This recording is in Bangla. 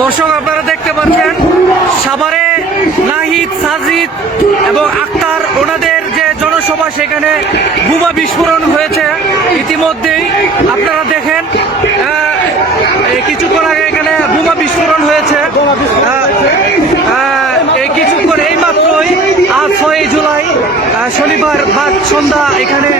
দর্শক আপনারা দেখতে পাচ্ছেন সাভারে নাহিদ, সাজিদ এবং আক্তার ওনাদের যে জনসভা সেখানে বোমা বিস্ফোরণ হয়েছে ইতিমধ্যেই আপনারা দেখেন কিছুক্ষণ আগে এখানে বোমা বিস্ফোরণ হয়েছে। এই কিছুক্ষণ এই মাত্রই আজ 6 জুলাই শনিবার বাদ সন্ধ্যা এখানে